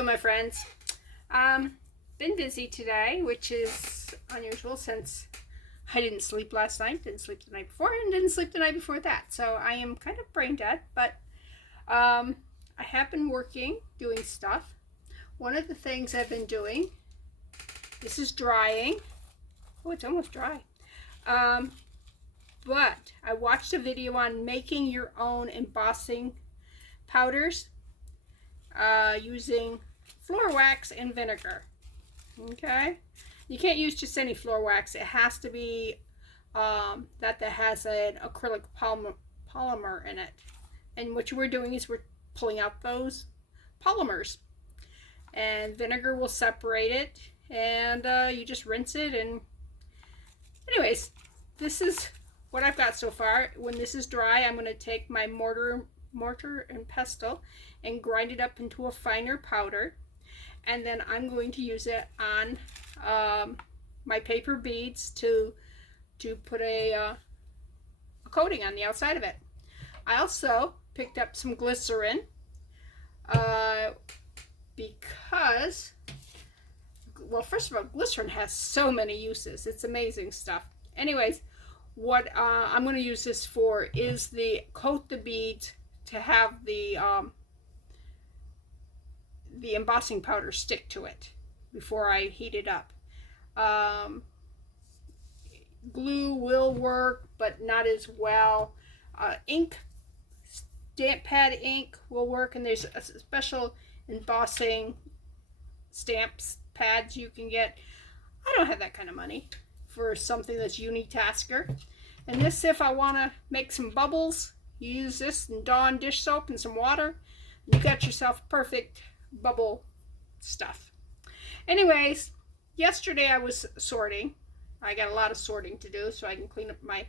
Hello, my friends. Been busy today, which is unusual since I didn't sleep last night, didn't sleep the night before, and didn't sleep the night before that. So I am kind of brain dead, but I have been working, doing stuff. One of the things I've been doing, this is drying. Oh, it's almost dry. But I watched a video on making your own embossing powders using floor wax and vinegar. Okay, you can't use just any floor wax. It has to be that has an acrylic polymer in it. And what we're doing is we're pulling out those polymers, and vinegar will separate it, and you just rinse it. And anyways, this is what I've got so far. When this is dry, I'm going to take my mortar and pestle and grind it up into a finer powder, and then I'm going to use it on my paper beads to put a coating on the outside of it. I also picked up some glycerin because, well, first of all, glycerin has so many uses. It's amazing stuff. Anyways, what I'm going to use this for is coat the beads to have the embossing powder stick to it before I heat it up. Glue will work, but not as well. Ink, stamp pad ink will work, and there's a special embossing stamps pads you can get. I don't have that kind of money for something that's unitasker. And this, if I want to make some bubbles, you use this and Dawn dish soap and some water, and you got yourself perfect bubble stuff. Anyways, yesterday I was sorting. I got a lot of sorting to do so I can clean up my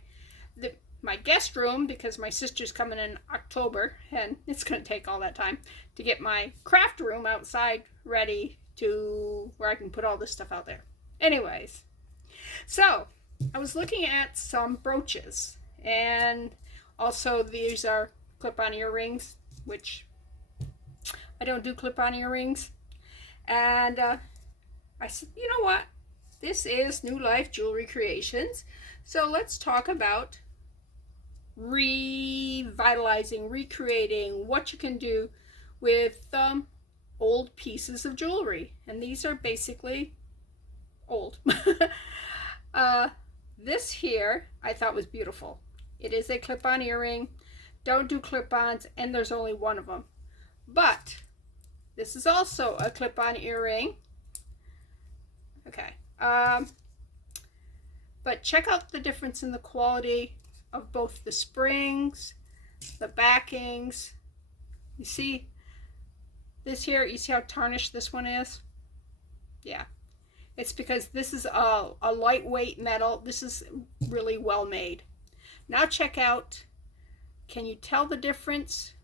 guest room, because my sister's coming in October, and it's going to take all that time to get my craft room outside ready to where I can put all this stuff out there. Anyways, so I was looking at some brooches, and also these are clip-on earrings, which I don't do clip-on earrings. And I said, you know what? This is New Life Jewelry Creations. So let's talk about revitalizing, recreating what you can do with old pieces of jewelry. And these are basically old. This here I thought was beautiful. It is a clip-on earring. Don't do clip-ons, and there's only one of them. But this is also a clip-on earring. Okay. But check out the difference in the quality of both the springs, the backings. You see this here? You see how tarnished this one is? Yeah. It's because this is a lightweight metal. This is really well made. Now check out, can you tell the difference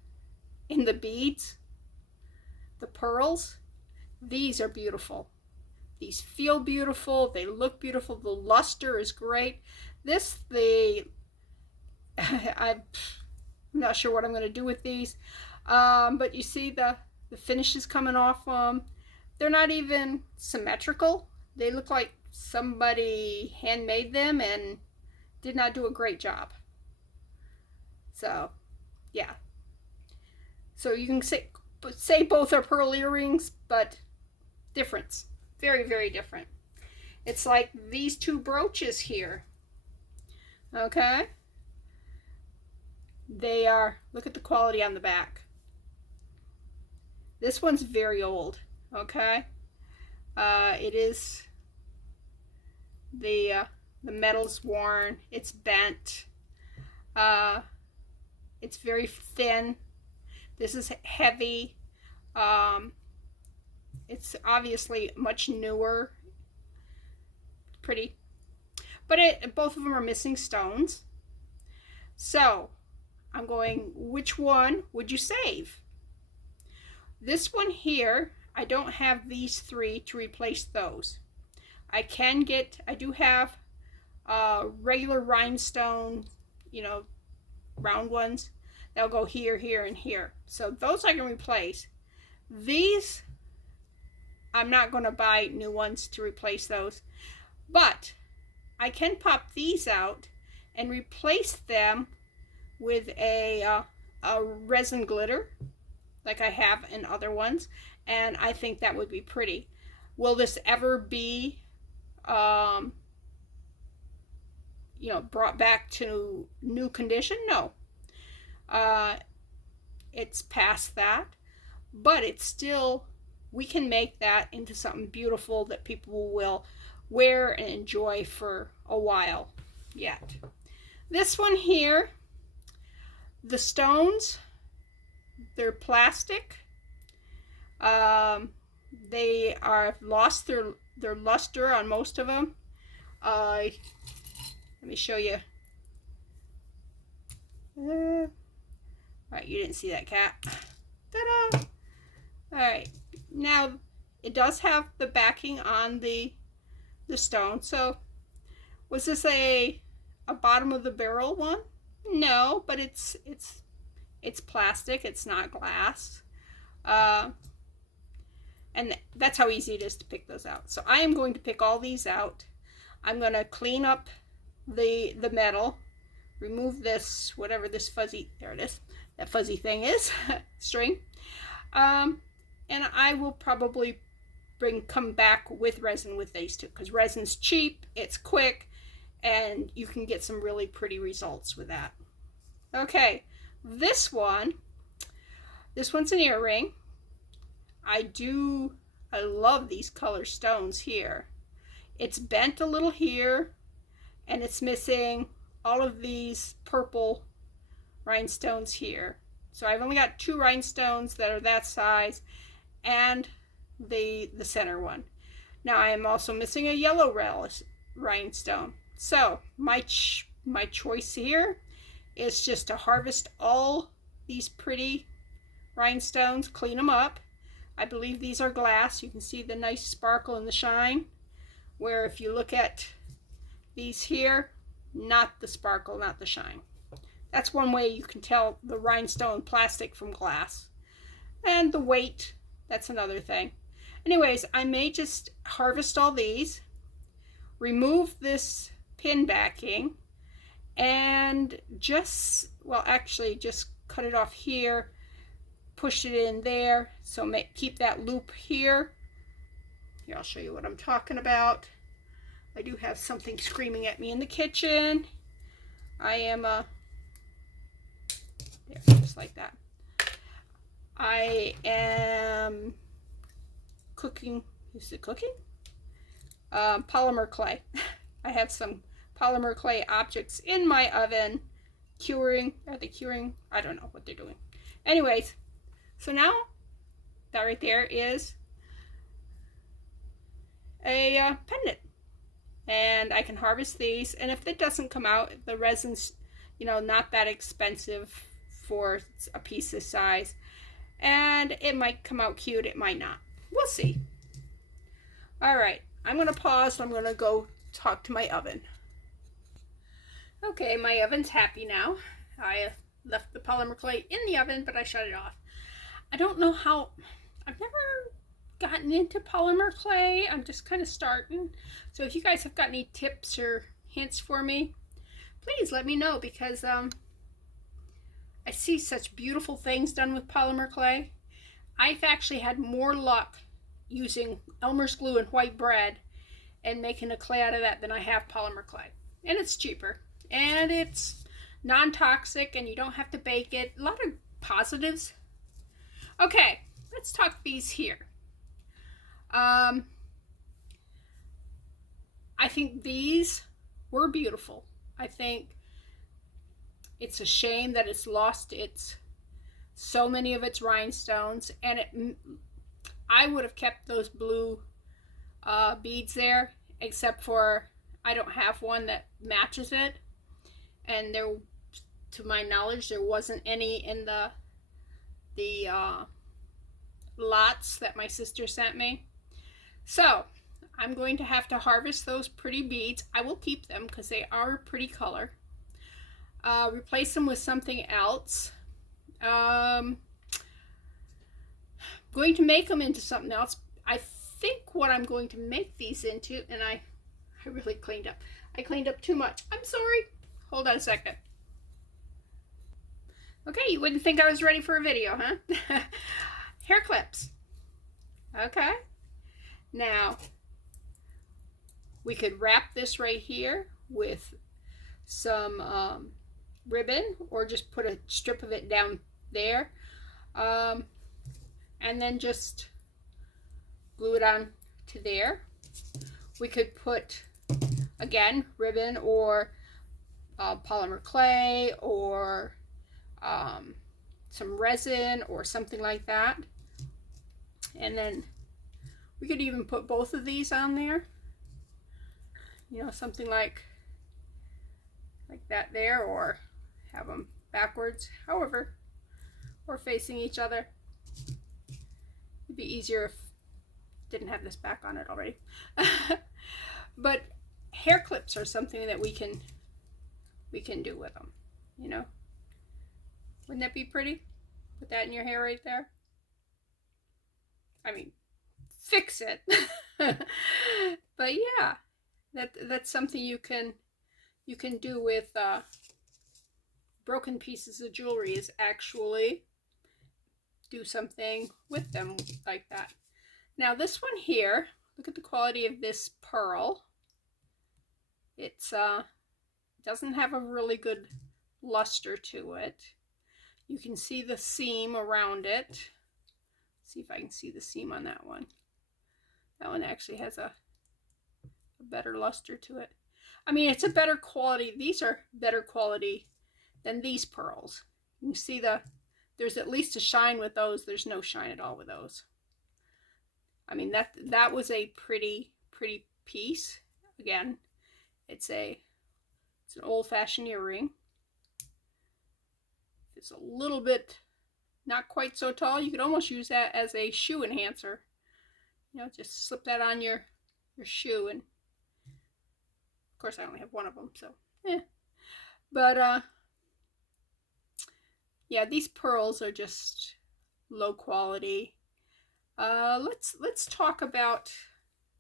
in the beads? The pearls? These are beautiful. These feel beautiful. They look beautiful. The luster is great. I'm not sure what I'm going to do with these. But you see the finishes coming off them. They're not even symmetrical. They look like somebody handmade them and did not do a great job. So, yeah. So you can say both are pearl earrings, but difference. Very, very different. It's like these two brooches here. Okay? They are, look at the quality on the back. This one's very old. Okay? It is, the metal's worn. It's bent. It's very thin. This is heavy. It's obviously much newer. Pretty. But both of them are missing stones. So, I'm going, which one would you save? This one here, I don't have these three to replace those. I do have regular rhinestone, round ones. They'll go here, here, and here. So those I can replace. These I'm not going to buy new ones to replace those. But I can pop these out and replace them with a resin glitter like I have in other ones, and I think that would be pretty. Will this ever be brought back to new condition? No. It's past that, but it's still, we can make that into something beautiful that people will wear and enjoy for a while yet. This one here, the stones, they're plastic. They are lost their luster on most of them. Let me show you. Alright, you didn't see that, cat. Ta-da! Alright, now it does have the backing on the stone. So was this a bottom of the barrel one? No, but it's plastic, it's not glass. And that's how easy it is to pick those out. So I am going to pick all these out. I'm going to clean up the metal, remove this, whatever this fuzzy, there it is, that fuzzy thing is, string. And I will probably come back with resin with these two, because resin's cheap, it's quick, and you can get some really pretty results with that. Okay, this one's an earring. I love these color stones here. It's bent a little here, and it's missing all of these purple rhinestones here. So I've only got 2 rhinestones that are that size, and the center one. Now I am also missing a yellow rhinestone. So my choice here is just to harvest all these pretty rhinestones, clean them up. I believe these are glass. You can see the nice sparkle and the shine, where if you look at these here, not the sparkle, not the shine. That's one way you can tell the rhinestone plastic from glass. And the weight, that's another thing. Anyways, I may just harvest all these, remove this pin backing, and just cut it off here, push it in there, so keep that loop here. Here, I'll show you what I'm talking about. I do have something screaming at me in the kitchen. I am there, just like that. I am cooking, is it cooking? Polymer clay. I have some polymer clay objects in my oven, curing. Are they curing? I don't know what they're doing. Anyways, so now that right there is a pendant, and I can harvest these. And if it doesn't come out, the resin's not that expensive for a piece this size, and it might come out cute, it might not, we'll see. All right, I'm gonna pause. I'm gonna go talk to my oven. Okay, my oven's happy now. I left the polymer clay in the oven, but I shut it off. I don't know how, I've never gotten into polymer clay. I'm just kind of starting. So if you guys have got any tips or hints for me, please let me know, because I see such beautiful things done with polymer clay. I've actually had more luck using Elmer's glue and white bread and making a clay out of that than I have polymer clay. And it's cheaper, and it's non-toxic, and you don't have to bake it. A lot of positives. Okay, let's talk these here. I think these were beautiful. I think it's a shame that it's lost so many of its rhinestones, and I would have kept those blue beads there, except for I don't have one that matches it, and there, to my knowledge, there wasn't any in the lots that my sister sent me. So I'm going to have to harvest those pretty beads. I will keep them because they are a pretty color. Replace them with something else. Going to make them into something else. I think what I'm going to make these into, and I really cleaned up. I cleaned up too much. I'm sorry. Hold on a second. Okay, you wouldn't think I was ready for a video, huh? Hair clips. Okay. Now, we could wrap this right here with some ribbon, or just put a strip of it down there, and then just glue it on to there. We could put, again, ribbon or polymer clay, or some resin or something like that. And then we could even put both of these on there, you know, something like that there, or have them backwards, however, or facing each other. It'd be easier if didn't have this back on it already. But hair clips are something that we can do with them, you know. Wouldn't that be pretty? Put that in your hair right there. I mean, fix it. But yeah, that's something you can do with broken pieces of jewelry, is actually do something with them like that. Now this one here, look at the quality of this pearl. It's doesn't have a really good luster to it. You can see the seam around it. See if I can see the seam on that one. That one actually has a better luster to it. I mean, it's a better quality. These are better quality than these pearls. You see there's at least a shine with those. There's no shine at all with those. I mean, that was a pretty piece. Again, it's an old-fashioned earring. It's a little bit not quite so tall. You could almost use that as a shoe enhancer. You know, just slip that on your shoe, and of course I only have one of them, so but yeah, these pearls are just low quality. Let's talk about,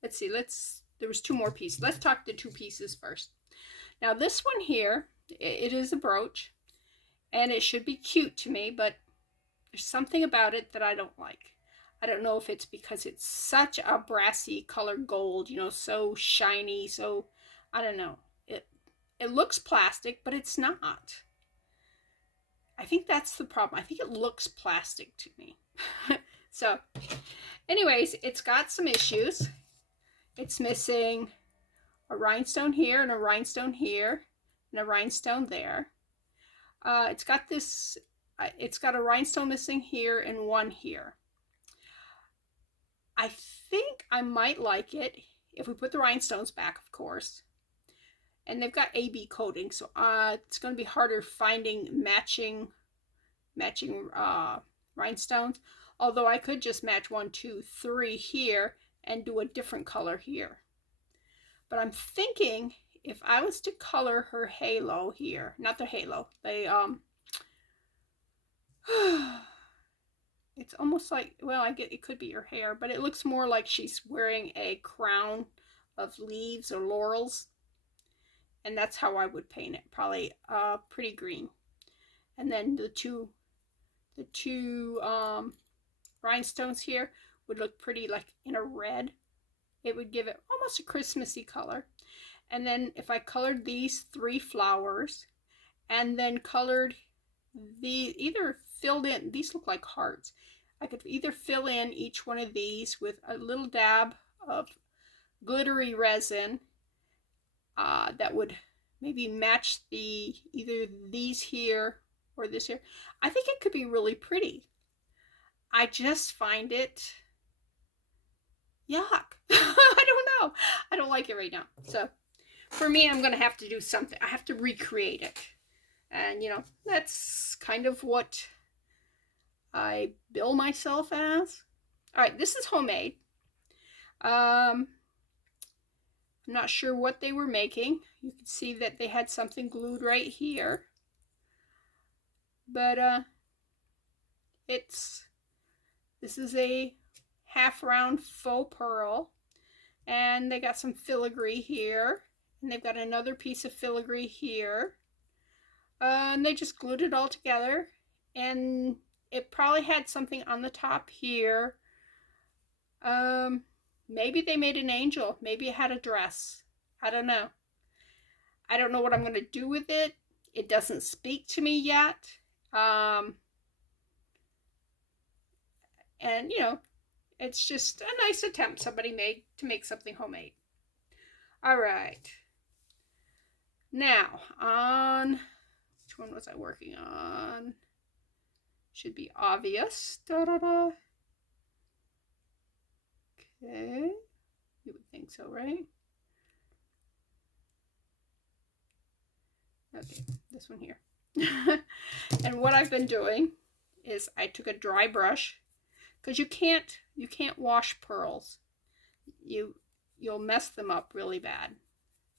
there was two more pieces. Let's talk the two pieces first. Now this one here, it is a brooch, and it should be cute to me, but there's something about it that I don't like. I don't know if it's because it's such a brassy colored gold, you know, so shiny, so I don't know. It looks plastic, but it's not. I think that's the problem. I think it looks plastic to me. So, anyways, it's got some issues. It's missing a rhinestone here, and a rhinestone here, and a rhinestone there. It's got a rhinestone missing here and one here. I think I might like it if we put the rhinestones back, of course. And they've got AB coating, so it's going to be harder finding matching rhinestones. Although I could just match 1, 2, 3 here and do a different color here. But I'm thinking if I was to color her halo here, not the halo, it's almost like, well, I get it could be her hair, but it looks more like she's wearing a crown of leaves or laurels. And that's how I would paint it, probably pretty green. And then the two rhinestones here would look pretty like in a red. It would give it almost a Christmassy color. And then if I colored these 3 flowers and then colored either filled in, these look like hearts. I could either fill in each one of these with a little dab of glittery resin that would maybe match either these here or this here. I think it could be really pretty. I just find it yuck. I don't know. I don't like it right now. So for me, I'm going to have to do something. I have to recreate it. And, you know, that's kind of what I bill myself as. All right, this is homemade. I'm not sure what they were making. You can see that they had something glued right here. But this is a half round faux pearl, and they got some filigree here, and they've got another piece of filigree here, and they just glued it all together, and it probably had something on the top here. Maybe they made an angel, maybe it had a dress. I don't know. I don't know what I'm going to do with it. It doesn't speak to me yet. And you know, it's just a nice attempt somebody made to make something homemade. All right. Now, on which one was I working on? Should be obvious. Da-da-da. Okay. You would think so, right? Okay, this one here. And what I've been doing is I took a dry brush, because you can't wash pearls. You'll mess them up really bad,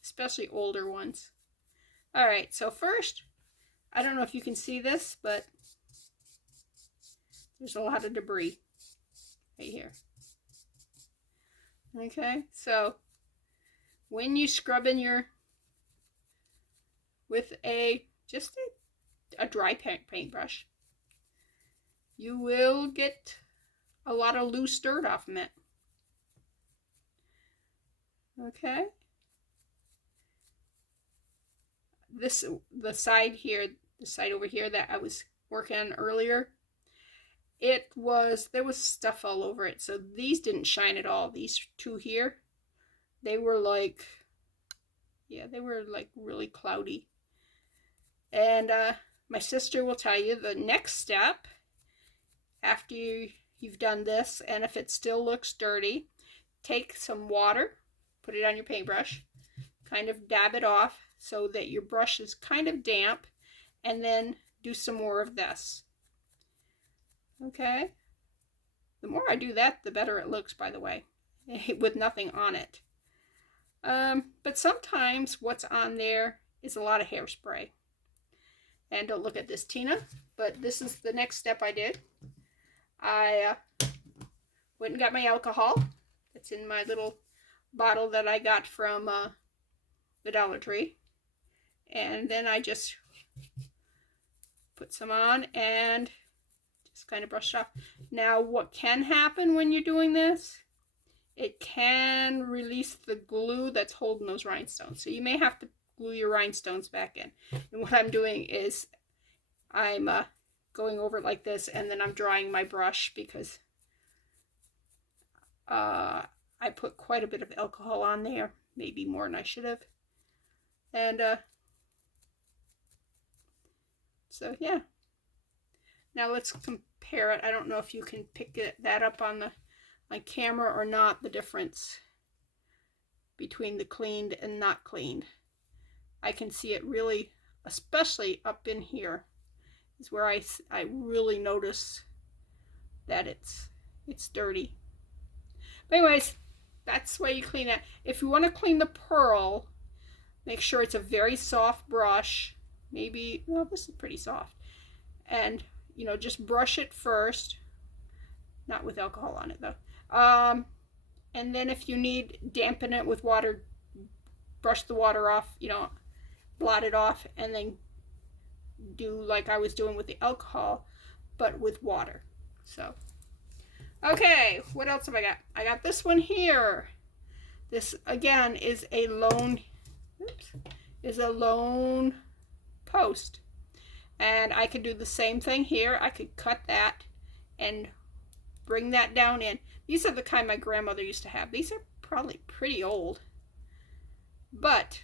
especially older ones. All right, so first, I don't know if you can see this, but there's a lot of debris right here. Okay, so when you scrub in with just a dry paintbrush, you will get a lot of loose dirt off of it. Okay. The side over here that I was working on earlier, there was stuff all over it. So these didn't shine at all. These two here, they were like really cloudy. And my sister will tell you the next step after you've done this, and if it still looks dirty, take some water, put it on your paintbrush, kind of dab it off so that your brush is kind of damp, and then do some more of this. Okay? The more I do that, the better it looks, by the way, with nothing on it. But sometimes what's on there is a lot of hairspray. And don't look at this, Tina, but this is the next step I did. I went and got my alcohol. It's in my little bottle that I got from the Dollar Tree. And then I just put some on and just kind of brush it off. Now, what can happen when you're doing this? It can release the glue that's holding those rhinestones. So you may have to glue your rhinestones back in. And what I'm doing is I'm going over it like this, and then I'm drying my brush because I put quite a bit of alcohol on there, maybe more than I should have. And so yeah. Now let's compare it. I don't know if you can pick that up on my camera or not, the difference between the cleaned and not cleaned. I can see it really, especially up in here, is where I really notice that it's dirty. But anyways, that's the way you clean it. If you want to clean the pearl, make sure it's a very soft brush. Maybe, well, this is pretty soft. And, you know, just brush it first. Not with alcohol on it, though. And then if you need, dampen it with water, brush the water off, you know, blot it off, and then do like I was doing with the alcohol, but with water. So, okay, what else have I got? I got this one here. This, again, is a lone post. And I could do the same thing here. I could cut that and bring that down in. These are the kind my grandmother used to have. These are probably pretty old. But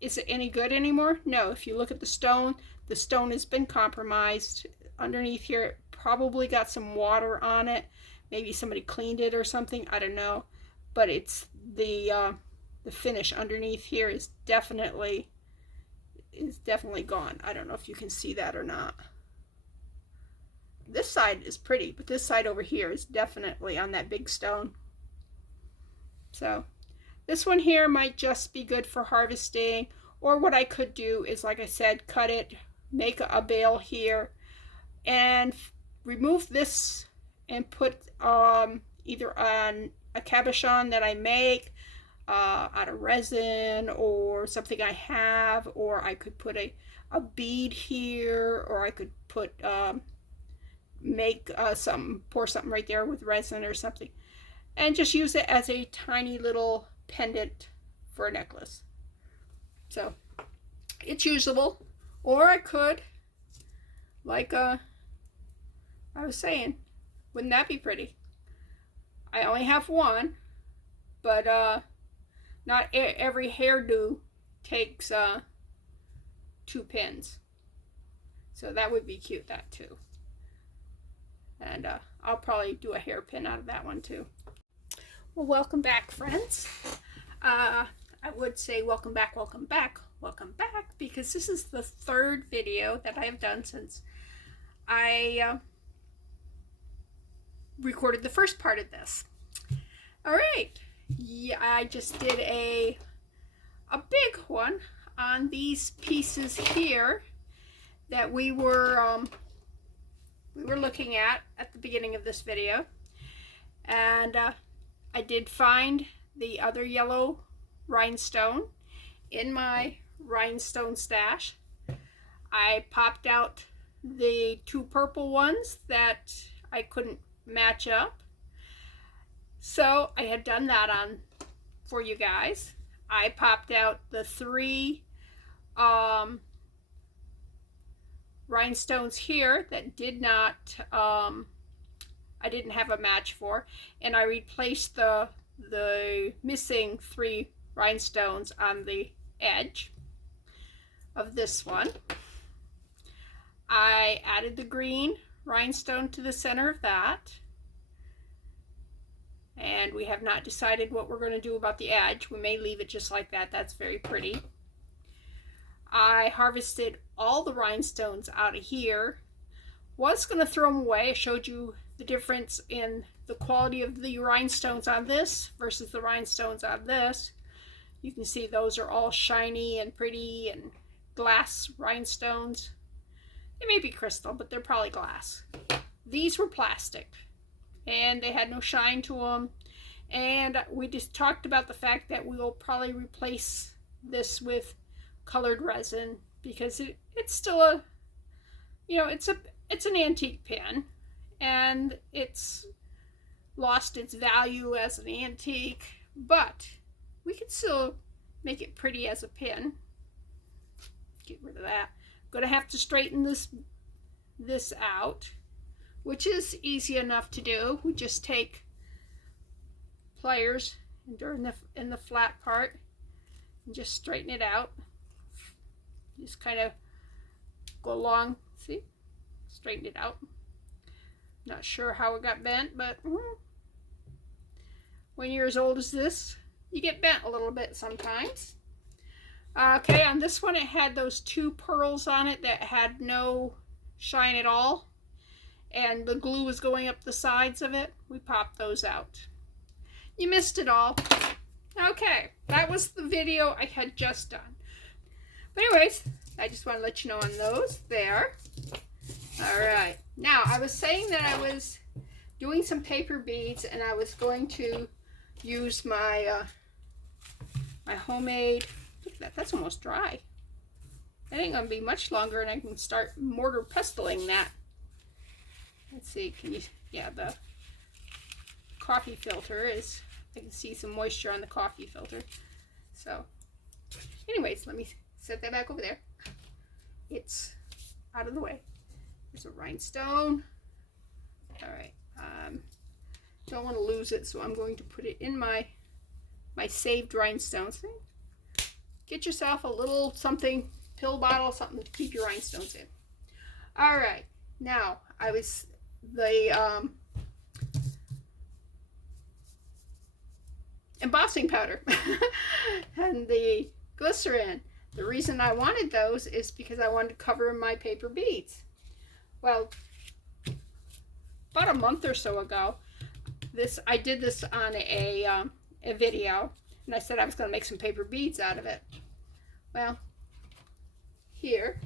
is it any good anymore? No. If you look at the stone has been compromised. Underneath here, it probably got some water on it. Maybe somebody cleaned it or something. I don't know. But it's the finish underneath here is definitely gone. I don't know if you can see that or not. This side is pretty, but this side over here is definitely on that big stone. So this one here might just be good for harvesting, or what I could do is, like I said, cut it, make a bale here, and remove this and put either on a cabochon that I make out of resin or something I have, or I could put a bead here, or I could put make pour something right there with resin or something, and just use it as a tiny little pendant for a necklace. So it's usable. Or I could, like I was saying, wouldn't that be pretty? I only have one, but not every hairdo takes 2 pins. So that would be cute, that too. And I'll probably do a hairpin out of that one too. Well, welcome back, friends. I would say welcome back, welcome back, welcome back, because this is the 3rd video that I have done since I recorded the first part of this. All right. Yeah, I just did a big one on these pieces here that we were looking at the beginning of this video, and I did find the other yellow rhinestone in my rhinestone stash. I popped out the 2 purple ones that I couldn't match up, so I had done that on for you guys. I popped out the 3 rhinestones here that did not I didn't have a match for, and I replaced the missing 3 rhinestones on the edge of this one. I added the green rhinestone to the center of that, and we have not decided what we're going to do about the edge. We may leave it just like that. That's very pretty. I harvested all the rhinestones out of here. Was going to throw them away. I showed you the difference in the quality of the rhinestones on this versus the rhinestones on this. You can see those are all shiny and pretty and glass rhinestones. They may be crystal, but they're probably glass. These were plastic, and they had no shine to them. And we just talked about the fact that we will probably replace this with colored resin, because it's still a, it's an antique pin, and it's lost its value as an antique, but we can still make it pretty as a pin. Get rid of that. I'm going to have to straighten this out, which is easy enough to do. We just take pliers in the flat part and just straighten it out. Just kind of go along, see, straighten it out. Not sure how it got bent, but when you're as old as this, you get bent a little bit sometimes. Okay, on this one it had those 2 pearls on it that had no shine at all, and the glue was going up the sides of it. We popped those out. You missed it all. Okay, that was the video I had just done. But anyways, I just want to let you know on those there. All right, now I was saying that I was doing some paper beads, and I was going to use my my homemade. Look at that, that's almost dry. That ain't gonna be much longer, and I can start mortar pestling that. Let's see, can you? Yeah, the coffee filter is. I can see some moisture on the coffee filter. So, anyways, let me set that back over there. It's out of the way. There's a rhinestone. All right. Don't want to lose it, so I'm going to put it in my saved rhinestones. Get yourself a little something, pill bottle, something to keep your rhinestones in. All right. Now, the embossing powder and the glycerin. The reason I wanted those is because I wanted to cover my paper beads. Well, about a month or so ago, I did this on a video, and I said I was going to make some paper beads out of it. Well, here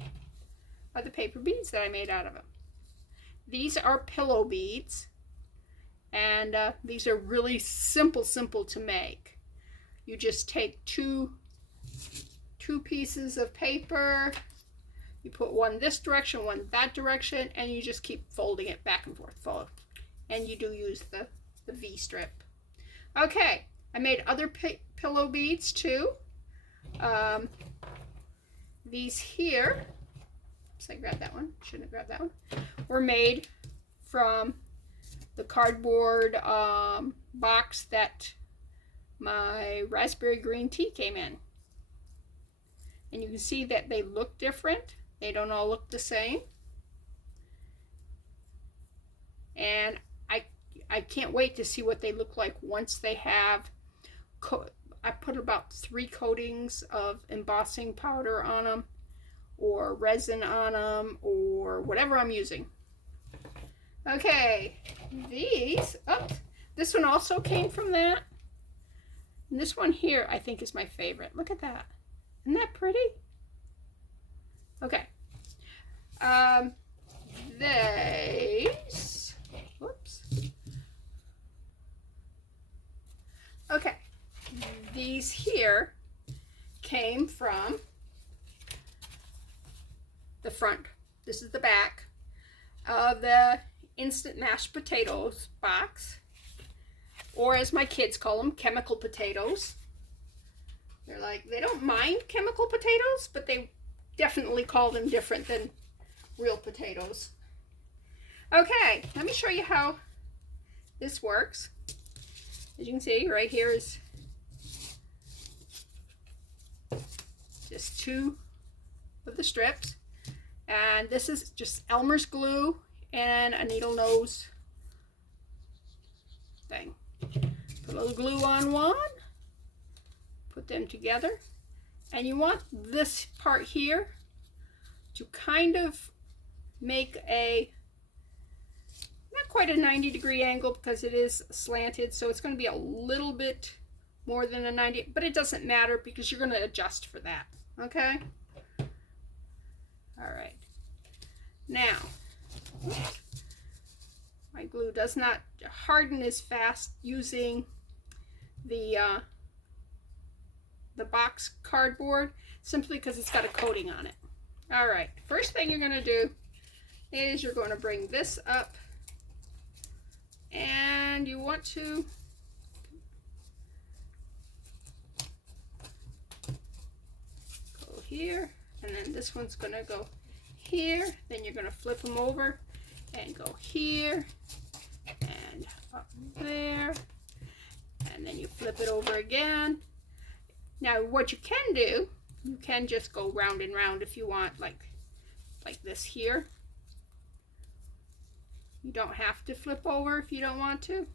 are the paper beads that I made out of them. These are pillow beads, And these are really simple to make. You just take two pieces of paper, you put one this direction, one that direction, and you just keep folding it back and forth. Fold. And you do use the V strip. Okay, I made other pillow beads too. These here, oops, I grabbed that one, shouldn't have grabbed that one, were made from the cardboard box that my raspberry green tea came in. And you can see that they look different. They don't all look the same. And I can't wait to see what they look like once they have, I put about 3 coatings of embossing powder on them, or resin on them, or whatever I'm using. Okay, these, oh, this one also came from that. And this one here I think is my favorite. Look at that. Isn't that pretty? Okay. These, whoops. Okay, these here came from the front. This is the back of the instant mashed potatoes box, or as my kids call them, chemical potatoes. They're like, they don't mind chemical potatoes, but they definitely call them different than real potatoes. Okay, let me show you how this works. As you can see, right here is just 2 of the strips. And this is just Elmer's glue and a needle nose thing. Put a little glue on one, put them together, and you want this part here to kind of make a, not quite a 90-degree angle because it is slanted, so it's going to be a little bit more than a 90, but it doesn't matter because you're going to adjust for that. Okay? All right. Now, my glue does not harden as fast using the box cardboard, simply because it's got a coating on it. All right. First thing you're going to do is you're going to bring this up, and you want to go here, and then this one's going to go here. Then you're going to flip them over and go here and up there, and then you flip it over again. Now what you can do, you can just go round and round if you want, like this here. You don't have to flip over if you don't want to,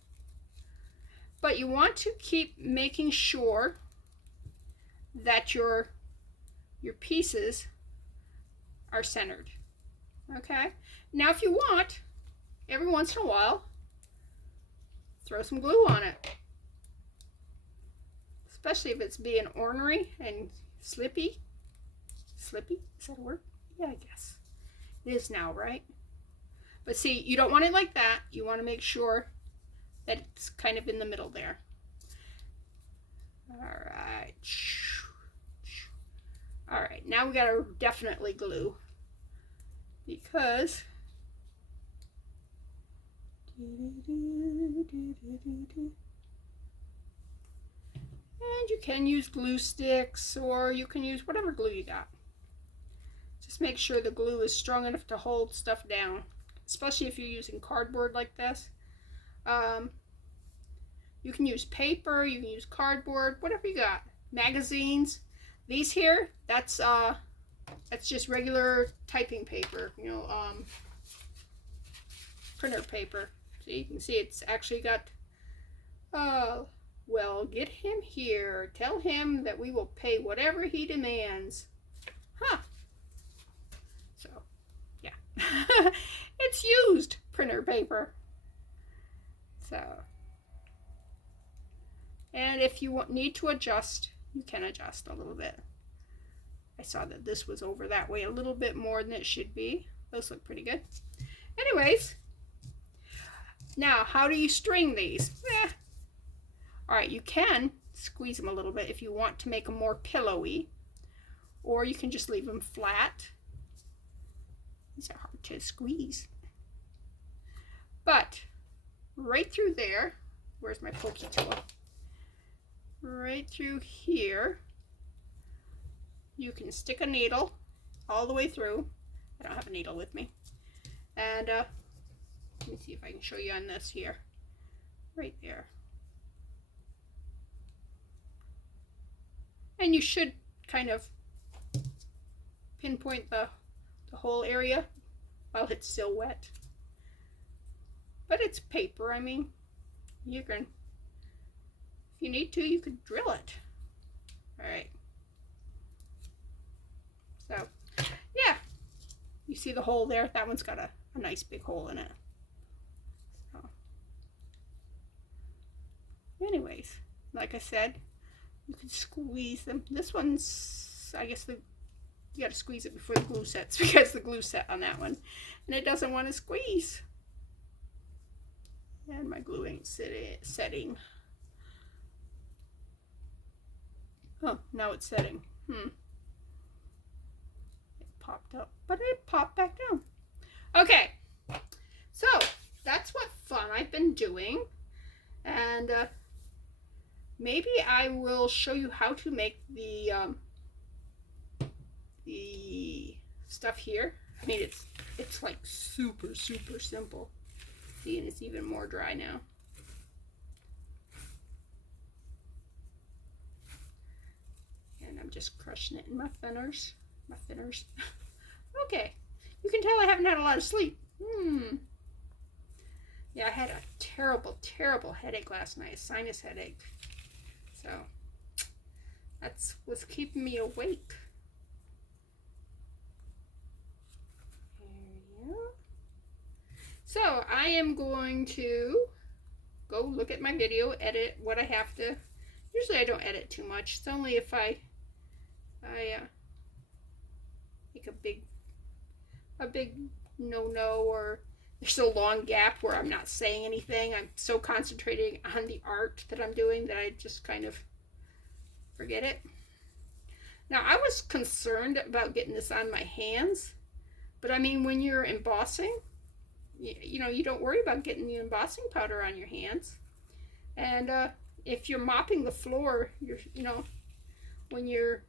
but you want to keep making sure that your pieces are centered. Okay, now if you want, every once in a while, throw some glue on it, especially if it's being ornery and slippy. Slippy, is that a word? Yeah, I guess it is now, right? But see, you don't want it like that. You want to make sure that it's kind of in the middle there. All right. All right, now we gotta definitely glue, because and you can use glue sticks, or you can use whatever glue you got. Just make sure the glue is strong enough to hold stuff down, especially if you're using cardboard like this. You can use paper, you can use cardboard, whatever you got. Magazines. These here, that's just regular typing paper, you know, printer paper. So you can see it's actually got, well, get him here. Tell him that we will pay whatever he demands. Huh. So, yeah. It's used printer paper. So, and if you need to adjust, you can adjust a little bit. I saw that this was over that way a little bit more than it should be. Those look pretty good. Anyways, Now, how do you string these? All right, you can squeeze them a little bit if you want to make them more pillowy, or you can just leave them flat. These are hard to squeeze. But right through there, where's my pokey tool? Right through here, you can stick a needle all the way through. I don't have a needle with me. And let me see if I can show you on this here. Right there. And you should kind of pinpoint the whole area while it's still wet. But it's paper, I mean, you can, if you need to, you could drill it. All right. So, yeah, you see the hole there? That one's got a nice big hole in it. So, anyways, like I said, you can squeeze them. This one's, I guess, you got to squeeze it before the glue sets because the glue set on that one, and it doesn't want to squeeze. And my glue ain't setting. Oh, now it's setting. It popped up, but it popped back down. Okay, so that's what fun I've been doing, and maybe I will show you how to make the stuff here. I mean, it's like super simple. See, and it's even more dry now. And I'm just crushing it in my thinners. Okay, you can tell I haven't had a lot of sleep. Yeah, I had a terrible headache last night, a sinus headache. So that's what's keeping me awake. There you go. So I am going to go look at my video, edit what I have to. Usually I don't edit too much. It's only if I make a big no or there's a long gap where I'm not saying anything. I'm so concentrating on the art that I'm doing that I just kind of forget it. Now I was concerned about getting this on my hands, but I mean, when you're embossing, you know, you don't worry about getting the embossing powder on your hands. And if you're mopping the floor, you know, when you're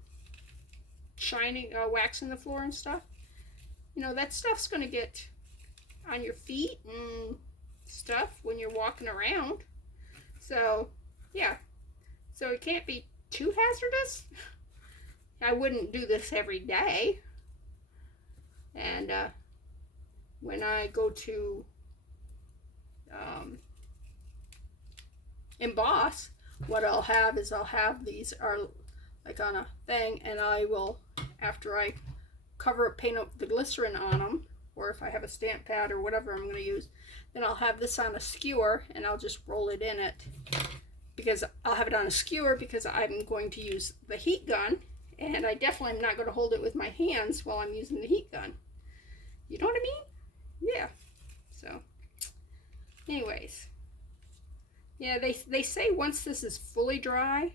waxing the floor and stuff, you know, that stuff's going to get on your feet and stuff when you're walking around. So, yeah. So it can't be too hazardous. I wouldn't do this every day. And when I go to emboss, what I'll have is these are like on a thing, and I will, after I paint up the glycerin on them, or if I have a stamp pad or whatever I'm going to use, then I'll have this on a skewer and I'll just roll it in it, because I'll have it on a skewer because I'm going to use the heat gun, and I definitely am not going to hold it with my hands while I'm using the heat gun. You know what I mean? Yeah. So, anyways, yeah, they say once this is fully dry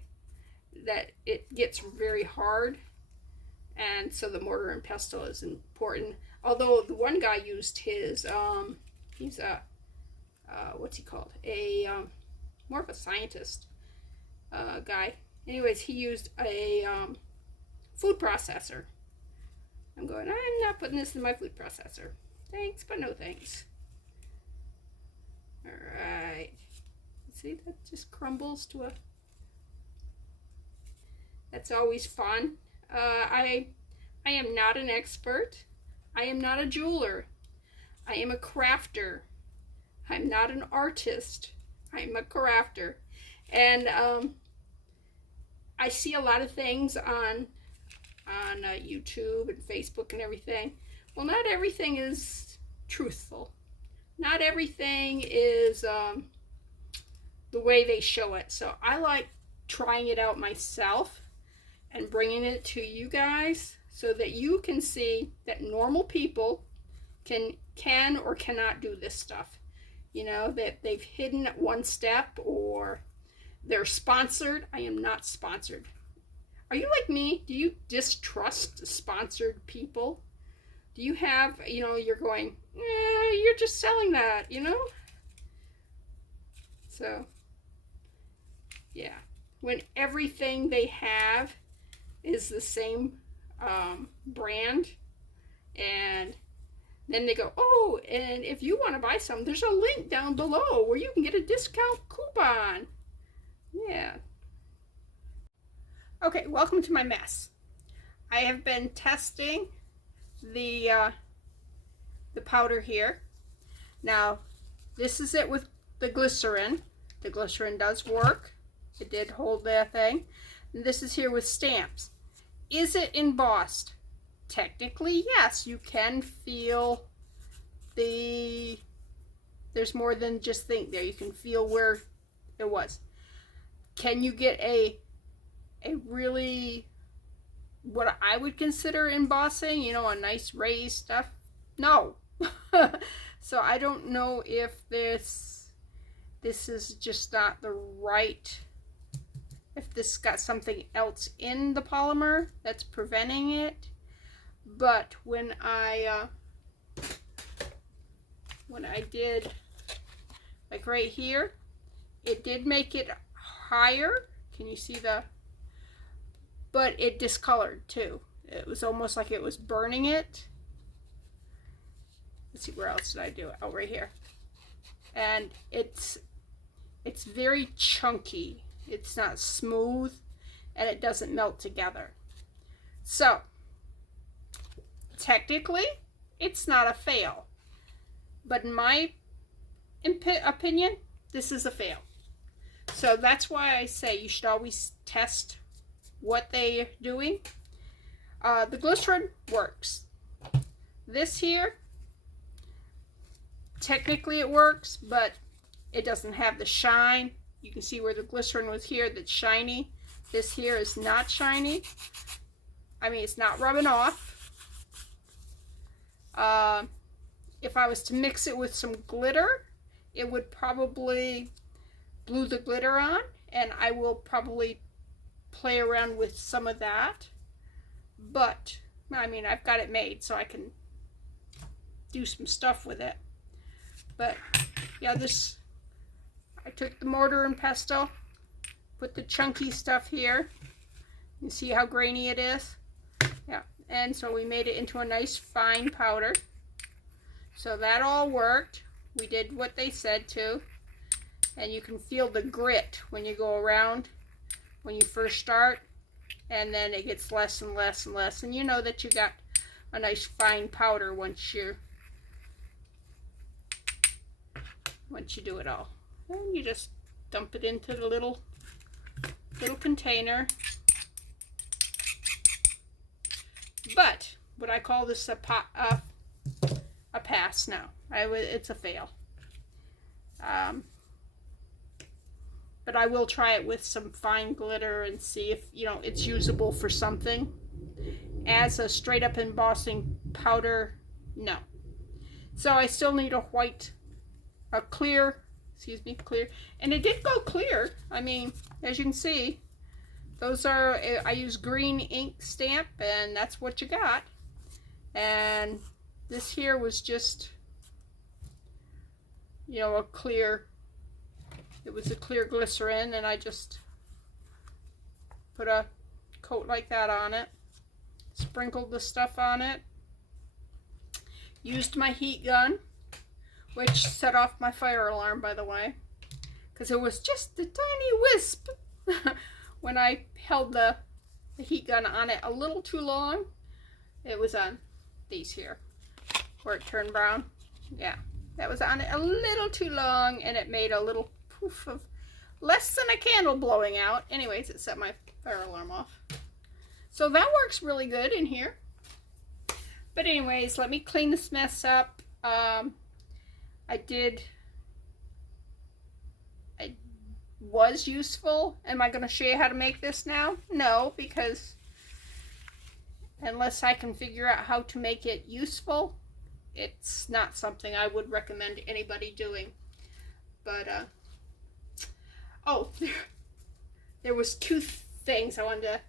that it gets very hard, and so the mortar and pestle is important. Although the one guy used his he's a what's he called, a more of a scientist guy. Anyways, he used a food processor. I'm going, I'm not putting this in my food processor. Thanks, but no thanks. Alright. See, that just crumbles to a... That's always fun. I am not an expert. I am not a jeweler. I am a crafter. I'm not an artist. I'm a crafter. And I see a lot of things on YouTube and Facebook and everything. Well, not everything is truthful. Not everything is the way they show it. So I like trying it out myself and bringing it to you guys so that you can see that normal people can or cannot do this stuff. you know, that they've hidden one step, or they're sponsored. I am not sponsored. Are you like me? Do you distrust sponsored people? Do you have, you know, you're going, you're just selling that, you know? So, yeah. When everything they have is the same brand, and then they go, oh, and if you want to buy some, there's a link down below where you can get a discount coupon. Yeah. Okay, welcome to my mess. I have been testing the powder here. Now, this is it with the glycerin. The glycerin does work. It did hold that thing. And this is here with stamps. Is it embossed? Technically, yes. You can feel there's more than just think there. You can feel where it was. Can you get a really, what I would consider embossing, you know, a nice raised stuff? No. So I don't know if this is just not the right, if this got something else in the polymer that's preventing it. But when I did, like right here, it did make it higher. Can you see but it discolored too. It was almost like it was burning it. Let's see, where else did I do it? Oh, right here. And it's very chunky. It's not smooth, and it doesn't melt together. So, technically, it's not a fail. But in my opinion, this is a fail. So that's why I say you should always test what they're doing. The glycerin works. This here, technically it works, but it doesn't have the shine. You can see where the glycerin was here that's shiny. This here is not shiny. I mean, it's not rubbing off. If I was to mix it with some glitter, it would probably glue the glitter on, and I will probably play around with some of that. But, I mean, I've got it made, so I can do some stuff with it. But, yeah, I took the mortar and pestle, put the chunky stuff here. You see how grainy it is? Yeah, and so we made it into a nice fine powder. So that all worked. We did what they said to. And you can feel the grit when you go around when you first start. And then it gets less and less and less. And you know that you got a nice fine powder once you do it all. And you just dump it into the little container. But would I call this a pass? No, it's a fail. But I will try it with some fine glitter and see if, you know, it's usable for something. As a straight up embossing powder, no. So I still need clear, and it did go clear. I mean, as you can see, those are, I use green ink stamp, and that's what you got. And this here was just, you know, it was a clear glycerin, and I just put a coat like that on it, sprinkled the stuff on it, used my heat gun, which set off my fire alarm, by the way, because it was just a tiny wisp when I held the heat gun on it a little too long. It was on these here where it turned brown. Yeah, that was on it a little too long, and it made a little poof of less than a candle blowing out. Anyways, it set my fire alarm off. So that works really good in here. But anyways, let me clean this mess up. It was useful. Am I going to show you how to make this now? No, because unless I can figure out how to make it useful, it's not something I would recommend anybody doing. But, oh, there was two things I wanted to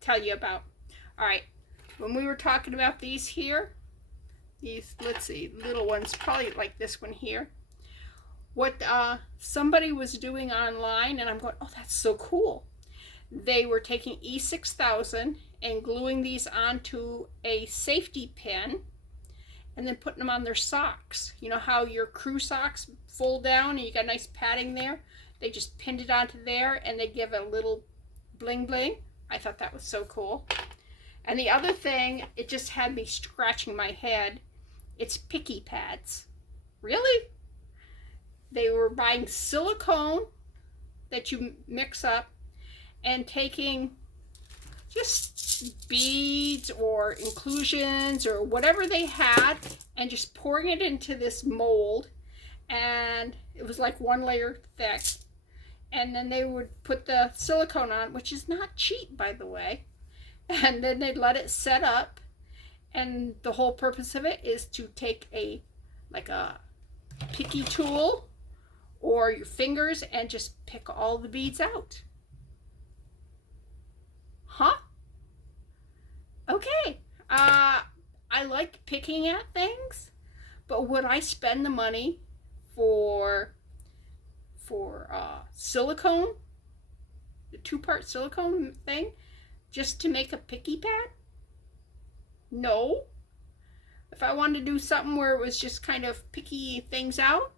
tell you about. All right, when we were talking about these here, these, let's see, little ones, probably like this one here, what somebody was doing online, and I'm going, oh, that's so cool. They were taking E6000 and gluing these onto a safety pin and then putting them on their socks. You know how your crew socks fold down and you got nice padding there? They just pinned it onto there and they give a little bling bling. I thought that was so cool. And the other thing, it just had me scratching my head. It's picky pads. Really? They were buying silicone that you mix up and taking just beads or inclusions or whatever they had and just pouring it into this mold, and it was like 1 layer thick, and then they would put the silicone on, which is not cheap, by the way, and then they'd let it set up, and the whole purpose of it is to take a picky tool or your fingers and just pick all the beads out. Huh? Okay. I like picking at things, but would I spend the money for silicone, the 2-part silicone thing, just to make a picky pad? No. If I wanted to do something where it was just kind of picky things out,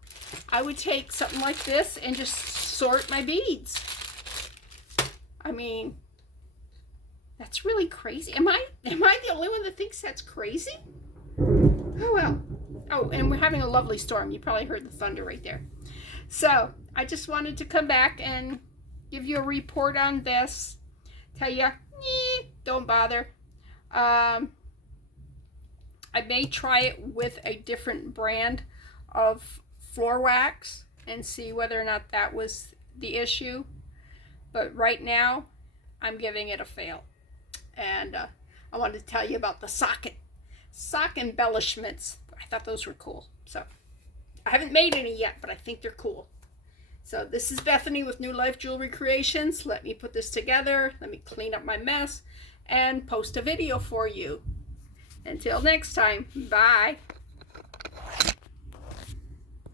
I would take something like this and just sort my beads. I mean, that's really crazy. Am I the only one that thinks that's crazy? Oh well. Oh, and we're having a lovely storm. You probably heard the thunder right there. So I just wanted to come back and give you a report on this. Tell you, don't bother. I may try it with a different brand of floor wax and see whether or not that was the issue. But right now, I'm giving it a fail. And I wanted to tell you about the sock embellishments. I thought those were cool. So I haven't made any yet, but I think they're cool. So this is Bethany with New Life Jewelry Creations. Let me put this together. Let me clean up my mess and post a video for you. Until next time, bye.